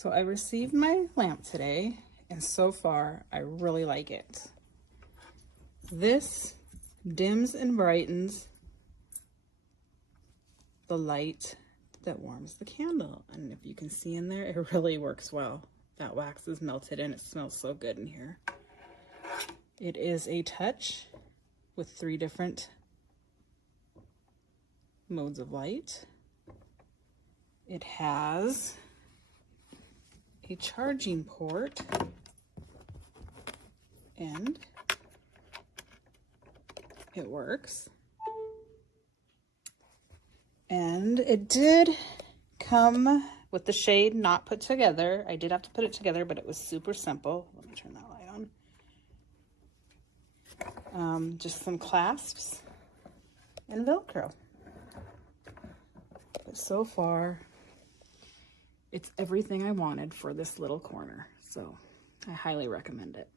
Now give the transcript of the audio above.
So I received my lamp today, and so far I really like it. This dims and brightens the light that warms the candle. And if you can see in there, it really works well. That wax is melted and it smells so good in here. It is a touch with 3 different modes of light. It has a charging port and it works. And it did come with the shade not put together. I did have to put it together, but it was super simple. Let me turn that light on. Just some clasps and Velcro. But so far, it's everything I wanted for this little corner. So I highly recommend it.